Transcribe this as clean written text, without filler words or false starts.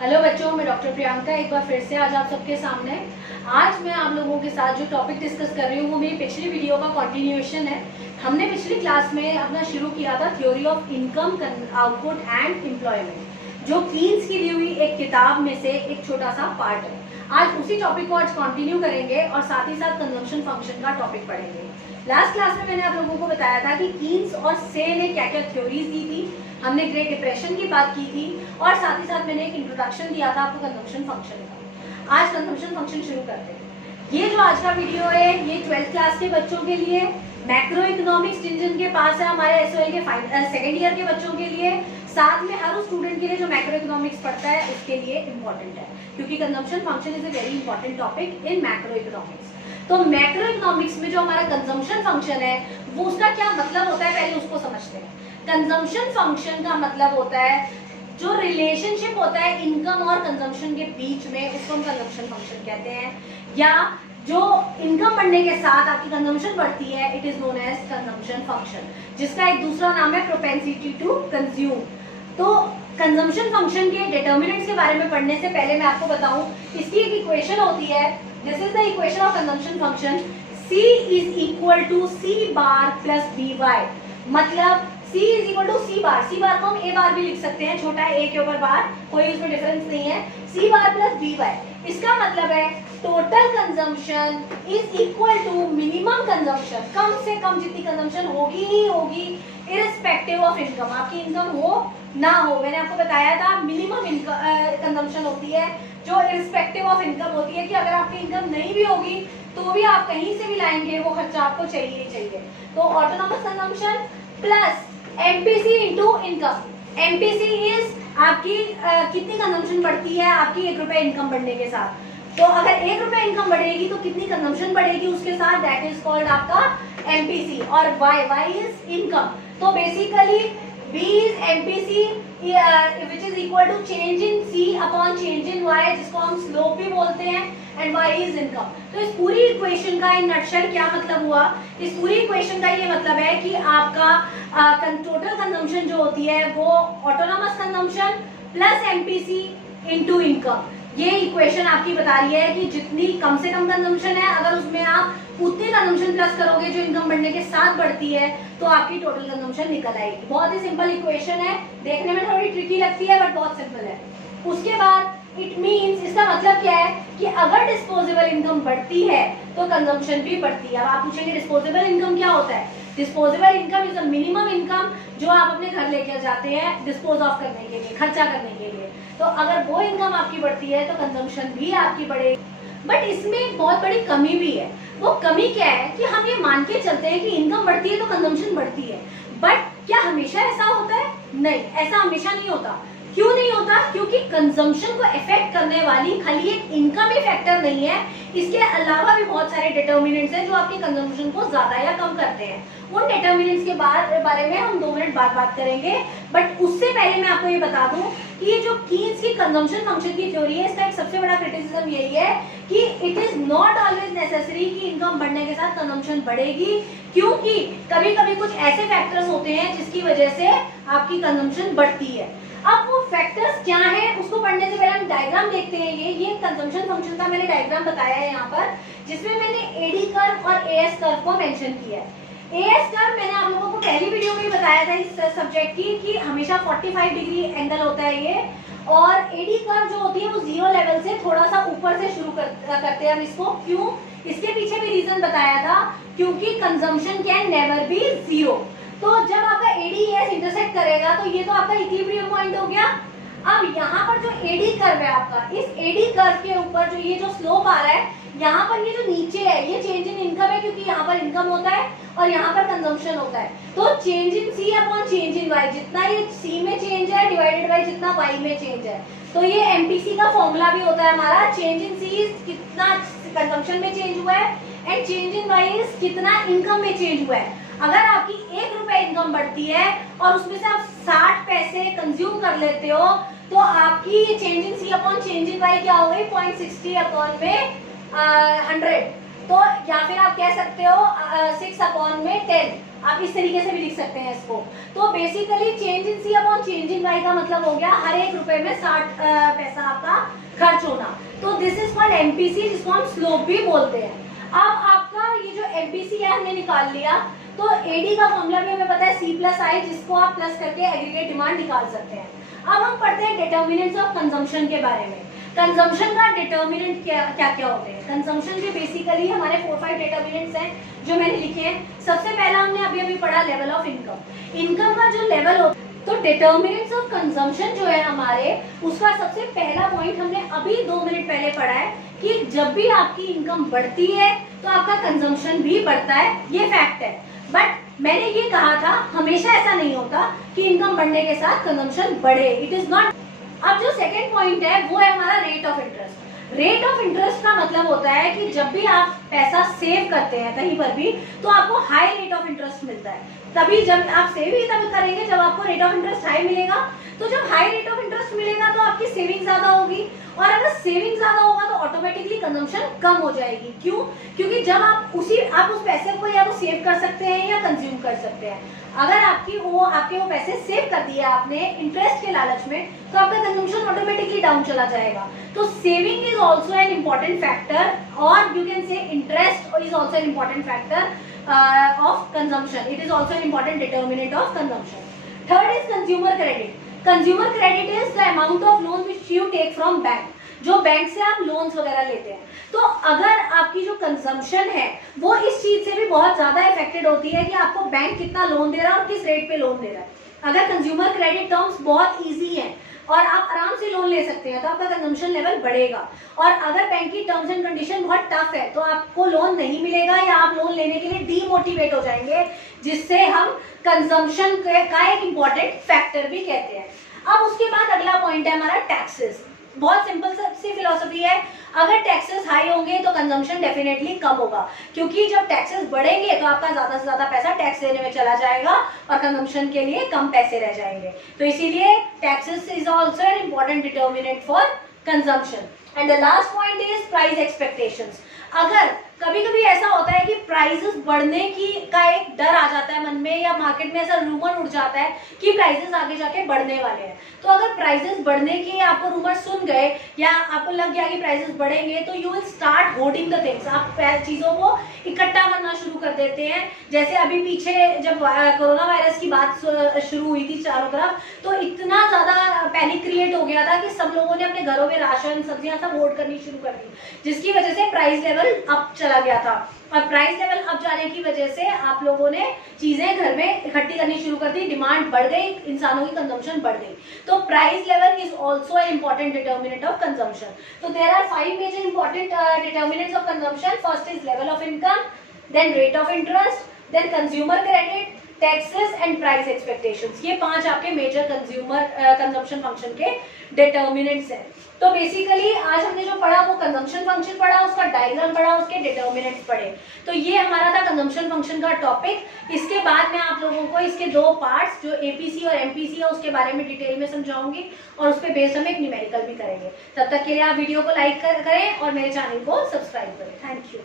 Hello बच्चों, मैं doctor Priyanka एक बार फिर से आज आप सबके सामने। आज मैं आप लोगों के साथ जो टॉपिक डिस्कस कर रही हूँ वो मेरी पिछली वीडियो का कंटिन्यूएशन है। हमने पिछली क्लास में अपना शुरू किया था theory of income, output and employment, जो कीन्स की दी हुई एक किताब में से एक छोटा सा पार्ट है। आज उसी टॉपिक को आज कंटिन्यू करेंगे और साथ ही साथ कंजम्पशन फंक्शन का टॉपिक पढ़ेंगे। लास्ट क्लास में मैंने आप लोगों को बताया था कि कीन्स और से ने क्या क्या थ्योरीज दी थी। हमने ग्रेट डिप्रेशन की बात की थी और साथ ही साथ मैंने एक इंट्रोडक्शन दिया था आपको कंजम्पशन फंक्शन का। आज कंजम्पशन फंक्शन शुरू करते हैं। ये जो आज का वीडियो है ये 12th क्लास के बच्चों के लिए, मैक्रो इकोनॉमिक्स जिन के पास है हमारे एसओएल के सेकेंड ईयर के बच्चों के लिए, साथ में हर उस स्टूडेंट के लिए जो मैक्रो इकोनॉमिक्स पढ़ता है उसके लिए इम्पोर्टेंट है, क्योंकि consumption function is a very important topic in macro economics. तो मैक्रो इकोनॉमिक्स में जो हमारा कंजम्पशन फंक्शन है वो उसका क्या मतलब होता है, पहले उसको समझते हैं। कंजम्पशन फंक्शन का मतलब होता है जो रिलेशनशिप होता है इनकम और कंजम्पशन के बीच में, उसको हम कंजम्पशन फंक्शन कहते हैं। या जो इनकम बढ़ने के साथ आपकी कंजम्पशन बढ़ती है, it is known as consumption function, जिसका एक दूसरा नाम है प्रोपेंसिटी टू कंज्यूम। तो कंजम्पशन फंक्शन के डिटर्मिनेंट्स के बारे में पढ़ने से पहले मैं आपको बताऊं, इसकी एक इक्वेशन होती है। This is the equation of consumption function. C is equal to C bar plus BY। मतलब C is equal to C bar को हम A बार भी लिख सकते हैं, छोटा A के ऊपर बार, कोई उसमें डिफरेंस नहीं है। C बार प्लस BY, इसका मतलब है total consumption is equal to minimum consumption. कम से कम जितनी कंजम्पशन होगी ही होगी, इररिस्पेक्टिव ऑफ इनकम, आपकी इनकम हो ना हो। मैंने आपको बताया था मिनिमम कंजम्पशन होती है जो इररिस्पेक्टिव ऑफ इनकम होती है, कि अगर आपकी इनकम नहीं भी होगी तो भी आप कहीं से भी लाएंगे, वो खर्चा आपको चाहिए ही चाहिए। तो autonomous consumption plus MPC into income. MPC is आपकी कितनी कंजम्पशन बढ़ती है आपकी 1 रुपए इनकम बढ़ने के साथ। तो अगर 1 रुपए इनकम बढ़ेगी तो कितनी कंजम्पशन बढ़ेगी उसके साथ, दैट इज कॉल्ड आपका MPC। और Y इज इनकम। तो basically B is MPC which is equal to change in C upon change in Y, जिसको हम स्लोप भी बोलते हैं, and Y is income। तो इस पूरी इक्वेशन का इन नटशेल क्या मतलब हुआ? इस पूरी इक्वेशन का ये मतलब है कि आपका टोटल कंजम्पशन जो होती है वो autonomous consumption plus MPC into income. ये इक्वेशन आपकी बता रही है कि जितनी कम से कम कंजम्पशन है, अगर उसमें आप उतनी कंजम्पशन प्लस करोगे जो इनकम बढ़ने के साथ बढ़ती है, तो आपकी टोटल कंजम्पशन निकल आएगी। बहुत ही सिंपल इक्वेशन है, देखने में थोड़ी ट्रिकी लगती है बट बहुत सिंपल है। उसके बाद इट मींस, इसका मतलब क्या है कि अगर डिस्पोजेबल इनकम बढ़ती है तो कंजम्पशन भी बढ़ती है। अब आप पूछेंगे डिस्पोजेबल इनकम क्या होता है? Disposable income is the minimum income जो आप अपने घर लेकर जाते हैं डिस्पोज ऑफ करने के लिए, खर्चा करने के लिए। तो अगर वो इनकम आपकी बढ़ती है तो कंजम्पशन भी आपकी बढ़ेगी। बट इसमें एक बहुत बड़ी कमी भी है। वो कमी क्या है कि हम ये मान के चलते हैं कि इनकम बढ़ती है तो कंजम्पशन बढ़ती है, बट क्या हमेशा ऐसा होता है? नहीं, ऐसा हमेशा नहीं होता। क्यों नहीं होता? क्योंकि कंजम्पशन को इफेक्ट करने वाली खाली एक इनकम ही फैक्टर नहीं है, इसके अलावा भी बहुत सारे डिटर्मिनेंट्स हैं जो आपकी कंजम्पशन को ज्यादा या कम करते हैं। उन डिटर्मिनेंट्स के बारे में हम 2 मिनट बाद बात करेंगे। बट उससे पहले मैं आपको ये बता दूं कि ये जो कीन्स की कंजम्पशन फंक्शन की थ्योरी है, इसका एक सबसे बड़ा क्रिटिसिज्म यही है कि it is not always necessary कि इनकम बढ़ने के साथ कंजम्पशन बढ़ेगी, क्योंकि कभी कभी कुछ ऐसे फैक्टर्स होते हैं जिसकी वजह से आपकी कंजम्पशन बढ़ती है। अब वो फैक्टर्स क्या हैं उसको पढ़ने से पहले हम डायग्राम देखते हैं। ये कंजम्पशन फंक्शन का मैंने डायग्राम बताया है यहाँ पर, जिसमें मैंने AD कर्व और AS कर्व को मेंशन किया है। AS कर्व मैंने आप लोगों को पहली वीडियो में बताया था इस सब्जेक्ट की कि हमेशा 45 डिग्री एंगल होता है ये, और AD कर्व जो होती है वो 0 लेवल से थोड़ा सा ऊपर से शुरू करते हैं हम इसको। क्यों? इसके पीछे भी रीजन बताया था, क्योंकि कंजम्पशन कैन नेवर बी 0। तो जब आपका AD इंटरसेक्ट करेगा तो ये तो आपका इक्विलिब्रियम पॉइंट हो गया। अब यहाँ पर जो AD कर्व है आपका, इस AD कर्व के ऊपर जो ये जो स्लोप आ रहा है, यहाँ पर ये जो नीचे है ये चेंज इन इनकम है, क्योंकि यहाँ पर इनकम होता है और यहाँ पर कंजम्पशन होता है। तो change in C upon change in Y, जितना ये C में चेंज है डिवाइडेड बाय जितना Y में चेंज है। तो ये MPC का फॉर्मूला भी होता है हमारा, चेंज इन C कितना कंजम्पशन में चेंज हुआ है एंड चेंज इन Y कितना इनकम में चेंज हुआ है। अगर आपकी 1 रुपए इनकम बढ़ती है और उसमें से आप 60 पैसे कंज्यूम कर लेते हो, तो आपकी change in C upon change in Y क्या हो गई? 0.60 अपॉन में 100। तो या फिर आप कह सकते हो 6 अपॉन में 10, आप इस तरीके से भी लिख सकते हैं इसको। तो basically change in C upon change in Y का मतलब हो गया हर 1 रुपए में 60 पैसा एमपीसी जिसको हम स्लोप भी बोलते हैं। अब आपका ये जो एमपीसी है हमने निकाल लिया, तो एडी का फॉर्मूला भी हमें पता है सी प्लस आई, जिसको आप प्लस करके एग्रीगेट डिमांड निकाल सकते हैं। अब हम पढ़ते हैं डिटर्मिनेंट्स ऑफ कंजम्पशन के बारे में। कंजम्पशन का डिटर्मिनेंट क्या क्या होते हैं। कंजम्पशन के बेसिकली हमारे 4-5 डिटर्मिनेंट्स हैं जो मैंने लिखे हैं। सबसे पहला हमने अभी पढ़ा लेवल ऑफ इनकम। इनकम का जो लेवल होता है, तो डिटर्मिनेंट्स ऑफ कंजम्पशन जो है हमारे, उसका सबसे पहला पॉइंट हमने अभी 2 मिनट पहले पढ़ा है कि जब भी आपकी इनकम बढ़ती है तो आपका कंजम्पशन भी बढ़ता है, ये फैक्ट है। बट मैंने ये कहा था हमेशा ऐसा नहीं होता कि इनकम बढ़ने के साथ कंजम्पशन बढ़े, इट इज नॉट। अब जो सेकेंड पॉइंट है वो है हमारा rate of interest. Rate of interest का मतलब होता है कि जब भी आप पैसा सेव करते हैं कहीं पर भी, तो आपको हाई रेट ऑफ इंटरेस्ट मिलता है। तभी जब आप सेव ही तब करेंगे जब आपको रेट ऑफ इंटरेस्ट हाई मिलेगा। तो जब हाई रेट ऑफ इंटरेस्ट मिलेगा तो आपकी सेविंग ज्यादा होगी, और अगर सेविंग ज्यादा होगा तो ऑटोमेटिकली कंजम्पशन कम हो जाएगी। क्यों? क्योंकि जब आप उस पैसे को या तो सेव कर सकते हैं या कंज्यूम कर सकते हैं। अगर आपके वो पैसे सेव कर दिए आपने इंटरेस्ट के लालच में, तो आपका कंजम्पशन ऑटोमेटिकली डाउन चला जाएगा। तो saving is also an important factor, और you can say interest is also an important factor of consumption. It is also an important determinant of consumption. Third is consumer credit. Consumer credit is the amount of loan which you take from bank. जो bank से आप loans वगैरह लेते हैं। तो अगर आपकी जो कंजम्पशन है वो इस चीज से भी बहुत ज्यादा इफेक्टेड होती है कि आपको बैंक कितना लोन दे रहा है और किस रेट पे लोन दे रहा है। अगर कंज्यूमर क्रेडिट टर्म्स बहुत इजी है और आप आराम से लोन ले सकते हैं तो आपका कंजम्पशन लेवल बढ़ेगा, और अगर बैंक की टर्म्स एंड कंडीशन बहुत टफ है तो आपको लोन नहीं मिलेगा या आप लोन लेने के लिए डीमोटिवेट हो जाएंगे, जिससे हम कंजम्पशन का एक इम्पॉर्टेंट फैक्टर भी कहते हैं। अब उसके बाद अगला पॉइंट है हमारा टैक्सेस। बहुत सिंपल सी फिलॉसफी है, अगर टैक्सेस हाई होंगे तो कंजम्पशन डेफिनेटली कम होगा, क्योंकि जब टैक्सेस बढ़ेंगे तो आपका ज्यादा से ज्यादा पैसा टैक्स देने में चला जाएगा और कंजम्पशन के लिए कम पैसे रह जाएंगे। तो इसीलिए taxes is also an important determinant for consumption. And the last point is price expectations. अगर कभी कभी ऐसा होता है कि प्राइसेस बढ़ने का एक डर आ जाता है मन में, या मार्केट में ऐसा रूमर उड़ जाता है कि प्राइसेस आगे जाके बढ़ने वाले हैं। तो अगर प्राइसेस बढ़ने की आपको रूमर सुन गए या आपको लग गया कि प्राइसेस बढ़ेंगे, तो you will start hoarding the things. आप चीजों को इकट्ठा करना शुरू कर देते हैं। जैसे अभी पीछे जब कोरोना वायरस की बात शुरू हुई थी चारों तरफ, तो इतना ज्यादा पैनिक क्रिएट हो गया था कि सब लोगों ने अपने घरों में राशन सब्जियां सब होर्ड करनी शुरू कर दी, जिसकी वजह से प्राइस लेवल अप चला गया था। और प्राइस लेवल अप जाने की वजह से आप लोगों ने चीजें घर में इकट्ठी करनी शुरू कर दी, डिमांड बढ़ गई, इंसानों की कंजम्पशन बढ़ गई। तो price level is also an important determinant of consumption. तो there are 5 major important determinants of consumption. First is level of income, then rate of interest, then consumer credit, taxes and price expectations. ये 5 आपके major consumption function के determinants हैं। तो basically आज हमने जो पढ़ा वो कंजम्पशन फंक्शन पढ़ा, उसका डायग्राम पढ़ा, उसके डिटर्मिनेंट्स पढ़े। तो ये हमारा था कंजम्पशन फंक्शन का टॉपिक। इसके बाद मैं आप लोगों को इसके 2 पार्ट्स जो एपीसी और एमपीसी है उसके बारे में डिटेल में समझाऊंगी, और उस पर बेस्ड हम एक न्यूमेरिकल भी करेंगे। तब तक के लिए आप वीडियो को लाइक करें और मेरे चैनल को सब्सक्राइब करें। Thank you.